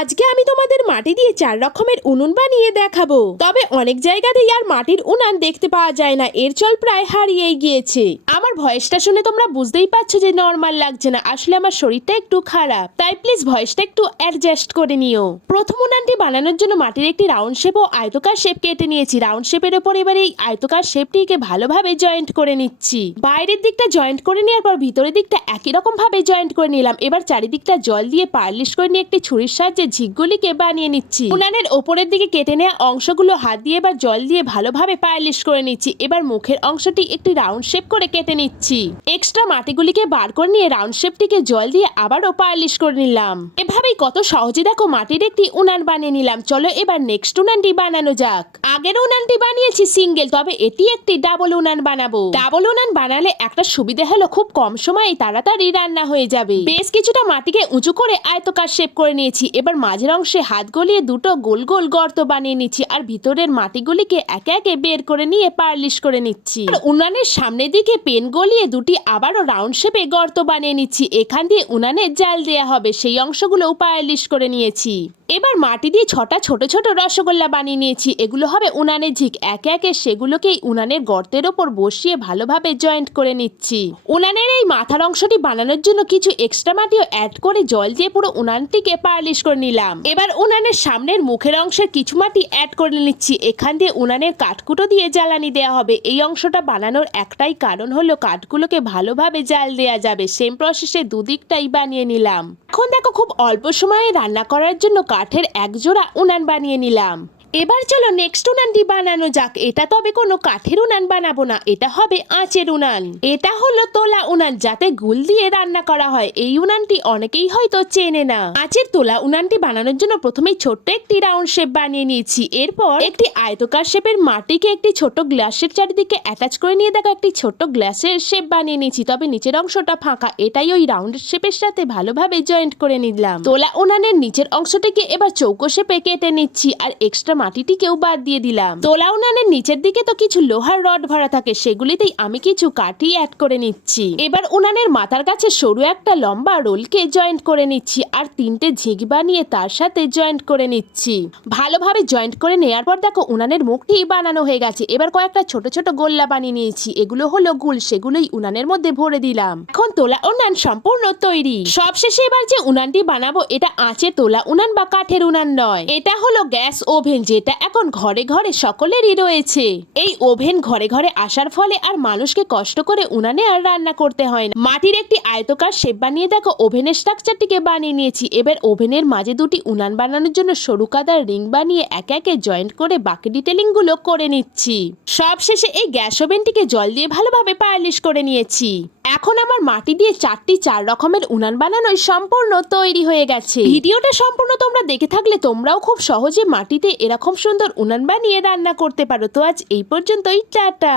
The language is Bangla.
আজকে আমি তোমাদের মাটি দিয়ে চার রকমের উনুন বানিয়ে দেখাবো। তবে অনেক জায়গাতেই আর মাটির উনান দেখতে পাওয়া যায় না। এর চল প্রায় হারিয়েই গিয়েছে। আমার ভয়েসটা শুনে তোমরা বুঝতেই পারছ যে নর্মাল লাগছে না। আসলে আমার শরীরটা একটু খারাপ। তাই প্লিজ ভয়েসটা একটু অ্যাডজাস্ট করে নিও। প্রথম উনানটি বানানোর জন্য মাটির একটি রাউন্ড শেপ ও আয়তকার শেপ কেটে নিয়েছি। রাউন্ড শেপের ওপর এবার এই আয়তকার শেপটিকে ভালোভাবে জয়েন্ট করে নিচ্ছি। বাইরের দিকটা জয়েন্ট করে নেওয়ার পর ভিতরের দিকটা একই রকম ভাবে জয়েন্ট করে নিলাম। এবার চারিদিকটা জল দিয়ে পার্লিশ করে নিয়ে একটি ছুরির সাহায্যে ঝিকগুলিকে বানিয়ে নিচ্ছি? উনানের ওপরের দিকে কেটে নেওয়া অংশগুলো হাত দিয়ে এবার জল দিয়ে ভালোভাবে পার্লিশ করে নিচ্ছি। এবার মুখের অংশটি একটি রাউন্ড শেপ করে কেটে নিচ্ছি। এক্সট্রা মাটিগুলিকে বার করে নিয়ে রাউন্ড শেপটিকে জল দিয়ে আবারও পার্লিশ করে নিলাম। এভাবেই কত সহজে দেখো মাটির একটি উনান বানিয়ে নিলাম। চলো এবার নেক্সট উনানটি বানানো যাক। আগের উনানটি বানিয়েছি সিঙ্গেল, তবে এটি একটি ডাবল উনান বানাবো। ডাবল উনান বানালে একটা সুবিধা হলো খুব কম সময়ে তাড়াতাড়ি রান্না হয়ে যাবে। বেশ কিছুটা মাটিকে উঁচু করে আয়তকার শেপ করে নিয়েছি। এবার মাঝের অংশে হাত গলিয়ে দুটো গোল গোল গর্ত বানিয়ে নিচ্ছি, আর ভিতরের মাটিগুলিকে একে একে বের করে নিয়ে পার্লিশ করে নিচ্ছি। উনানের সামনের দিকে পেন গলিয়ে দুটি আবারও রাউন্ড শেপে গর্ত বানিয়ে নিচ্ছি, এখান দিয়ে উনানের জাল দেয়া হবে, সেই অংশগুলোও পার্লিশ করে নিয়েছি। এবার মাটি দিয়ে ছটা ছোট ছোট রসগোল্লা বানিয়ে নিয়েছি। এগুলো হবে উনানের ঝিক। একে একে সেগুলোকেই উনানের গর্তের ওপর বসিয়ে ভালোভাবে জয়েন্ট করে নিচ্ছি। উনানের এই মাথার অংশটি বানানোর জন্য কিছু এক্সট্রা মাটিও অ্যাড করে জল দিয়ে পুরো উনানটিকে পালিশ করে নিলাম। এবার উনানের সামনের মুখের অংশের কিছু মাটি অ্যাড করে নিচ্ছি। এখান দিয়ে উনানের কাঠকুটো দিয়ে জ্বালানি দেওয়া হবে। এই অংশটা বানানোর একটাই কারণ হলো কাঠগুলোকে ভালোভাবে জাল দেওয়া যাবে। সেম প্রসেসে দুদিকটাই বানিয়ে নিলাম। এখন দেখো খুব অল্প সময়ে রান্না করার জন্য কাঠের একজোড়া উনান বানিয়ে নিলাম। এবার চলো নেক্সট উনানটি বানানো যাক। এটা তবে কোনো কাঠের উনান বানাবো না, এটা হবে আঁচের উনান। এটা হলো তোলা উনান, যাতে গুল দিয়ে রান্না করা হয়। এই উনানটি অনেকেই হয়তো চেনে না। আঁচের তোলা উনানটি বানানোর জন্য প্রথমে ছোট্ট একটি রাউন্ড শেপ বানিয়ে নিয়েছি। এরপর একটি আয়তকার শেপের মাটিকে একটি ছোট গ্লাসের চারিদিকে অ্যাটাচ করে নিয়ে দেখো, একটি ছোট্ট গ্লাসের শেপ বানিয়ে নিয়েছি। তবে নিচের অংশটা ফাঁকা। এটাই ওই রাউন্ড শেপের সাথে ভালোভাবে জয়েন্ট করে নিলাম। তোলা উনানের নিচের অংশটিকে এবার চৌকো শেপে কেটে নিচ্ছি। আর এক্সট্রা মাটিটিকেও বাদ দিয়ে দিলাম। তোলা উনানের নিচের দিকে তো কিছু লোহার রড ভরা থাকে, সেগুলিতেই আমি কিছু কাঠি অ্যাড করে নিচ্ছি। এবার উনানের মাথার কাছে সরু একটা লম্বা রোলকে জয়েন্ট করে নিচ্ছি, আর তিনটে ঝিক বানিয়ে তার সাথে জয়েন্ট করে নিচ্ছি। ভালোভাবে জয়েন্ট করে নেওয়ার পর দেখো উনানের মুখটি বানানো হয়ে গেছে। এবার কয়েকটা ছোট ছোট গোল্লা বানিয়ে নিয়েছি। এগুলো হলো গুল, সেগুলোই উনানের মধ্যে ভরে দিলাম। এখন তোলা উনান সম্পূর্ণ তৈরি। সবশেষে এবার যে উনানটি বানাবো, এটা আঁচে তোলা উনান বা কাঠের উনান নয়। এটা হলো গ্যাস ওভেন যেটা এখন ঘরে ঘরে সকলেরই রয়েছে। এই ওভেন ঘরে ঘরে আসার ফলে আর মানুষকে কষ্ট করে উনানে আর রান্না করতে হয় না। মাটির একটি আয়তকার শেপ বানিয়ে দেখো, ওভেনের স্ট্রাকচারটিকে বানিয়ে নিয়েছি। এবার ওভেনের মাঝে দুটি উনান বানানোর জন্য সরু কাদার রিং বানিয়ে একে একে জয়েন্ট করে বাকি ডিটেলিংগুলো করে নিচ্ছি। সব শেষে এই গ্যাস ওভেনটিকে জল দিয়ে ভালোভাবে পালিশ করে নিয়েছি। এখন আমার মাটি দিয়ে চারটি চার রকমের উনান বানানোই সম্পূর্ণ তৈরি হয়ে গেছে। ভিডিওটা সম্পূর্ণ তোমরা দেখে থাকলে তোমরাও খুব সহজে মাটিতে এরকম সুন্দর উনান বানিয়ে রান্না করতে পারো। তো আজ এই পর্যন্তই টাটা।